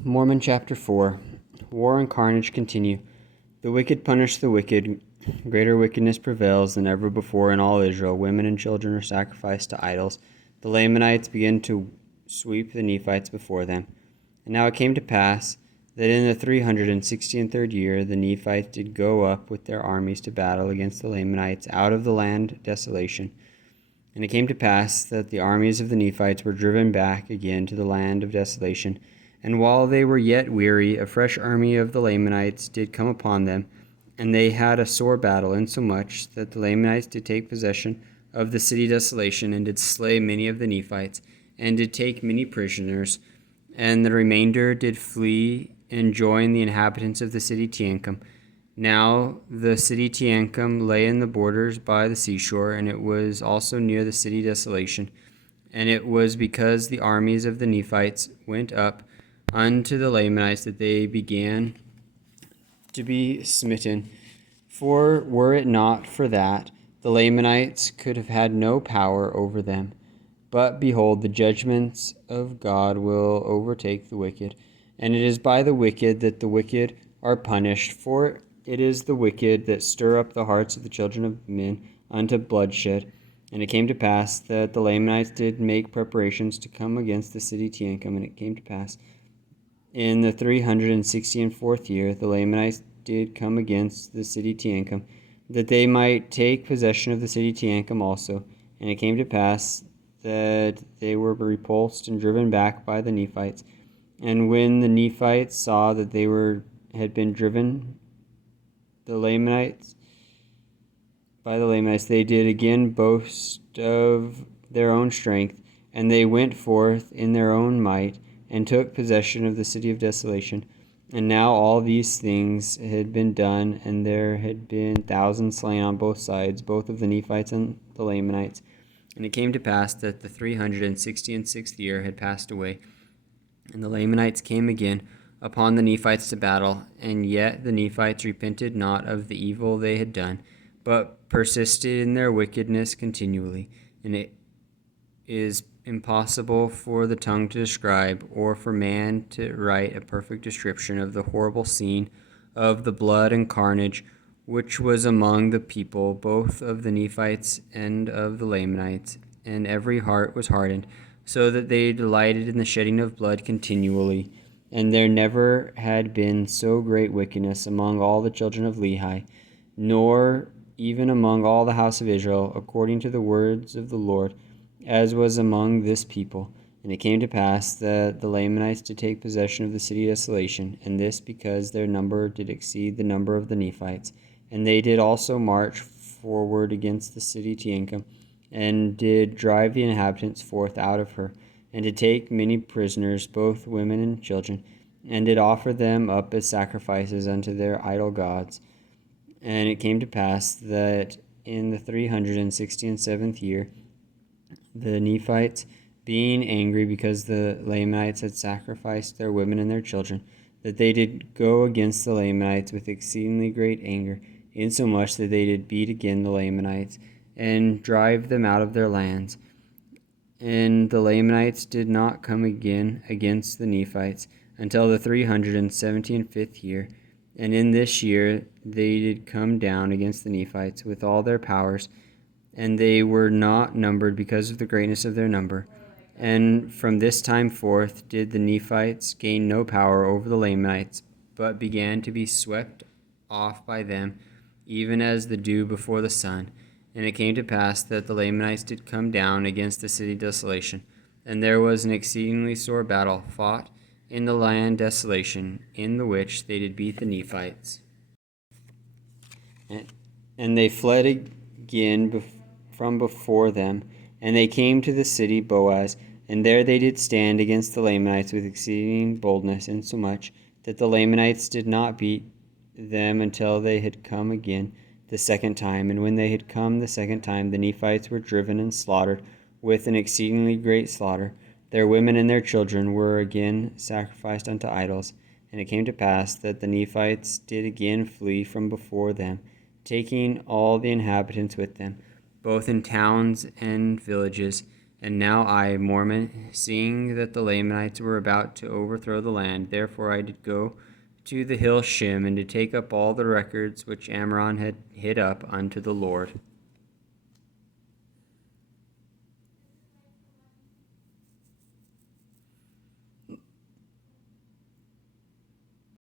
Mormon chapter 4. War and carnage continue. The wicked punish the wicked. Greater wickedness prevails than ever before in all Israel. Women and children are sacrificed to idols. The Lamanites begin to sweep the Nephites before them. And now it came to pass that in the 363rd year the Nephites did go up with their armies to battle against the Lamanites out of the land desolation. And it came to pass that the armies of the Nephites were driven back again to the land of desolation. And while they were yet weary, a fresh army of the Lamanites did come upon them, and they had a sore battle, insomuch that the Lamanites did take possession of the city desolation, and did slay many of the Nephites, and did take many prisoners, and the remainder did flee and join the inhabitants of the city Teancum. Now the city Teancum lay in the borders by the seashore, and it was also near the city desolation. And it was because the armies of the Nephites went up unto the Lamanites that they began to be smitten. For were it not for that, the Lamanites could have had no power over them. But behold, the judgments of God will overtake the wicked, and it is by the wicked that the wicked are punished. For it is the wicked that stir up the hearts of the children of men unto bloodshed. And it came to pass that the Lamanites did make preparations to come against the city Teancum. And it came to pass in the 364th year, the Lamanites did come against the city Teancum, that they might take possession of the city Teancum also. And it came to pass that they were repulsed and driven back by the Nephites. And when the Nephites saw that they had been driven by the Lamanites, they did again boast of their own strength, and they went forth in their own might, and took possession of the city of desolation. And now all these things had been done, and there had been thousands slain on both sides, both of the Nephites and the Lamanites. And it came to pass that the 366th year had passed away, and the Lamanites came again upon the Nephites to battle, and yet the Nephites repented not of the evil they had done, but persisted in their wickedness continually. And it is impossible for the tongue to describe, or for man to write a perfect description of the horrible scene of the blood and carnage which was among the people, both of the Nephites and of the Lamanites. And every heart was hardened, so that they delighted in the shedding of blood continually. And there never had been so great wickedness among all the children of Lehi, nor even among all the house of Israel, according to the words of the Lord, as was among this people. And it came to pass that the Lamanites did take possession of the city desolation, and this because their number did exceed the number of the Nephites. And they did also march forward against the city Teancum, and did drive the inhabitants forth out of her, and did take many prisoners, both women and children, and did offer them up as sacrifices unto their idol gods. And it came to pass that in the 367th year, the Nephites, being angry because the Lamanites had sacrificed their women and their children, that they did go against the Lamanites with exceedingly great anger, insomuch that they did beat again the Lamanites, and drive them out of their lands. And the Lamanites did not come again against the Nephites until the 375th year. And in this year they did come down against the Nephites with all their powers, and they were not numbered because of the greatness of their number. And from this time forth did the Nephites gain no power over the Lamanites, but began to be swept off by them, even as the dew before the sun. And it came to pass that the Lamanites did come down against the city desolation, and there was an exceedingly sore battle fought in the land desolation, in the which they did beat the Nephites. And they fled again from before them, and they came to the city Boaz, and there they did stand against the Lamanites with exceeding boldness, insomuch that the Lamanites did not beat them until they had come again the second time. And when they had come the second time, the Nephites were driven and slaughtered with an exceedingly great slaughter. Their women and their children were again sacrificed unto idols. And it came to pass that the Nephites did again flee from before them, taking all the inhabitants with them, both in towns and villages, And now I, Mormon, seeing that the Lamanites were about to overthrow the land, therefore I did go to the hill Shim, and to take up all the records which Amram had hid up unto the Lord.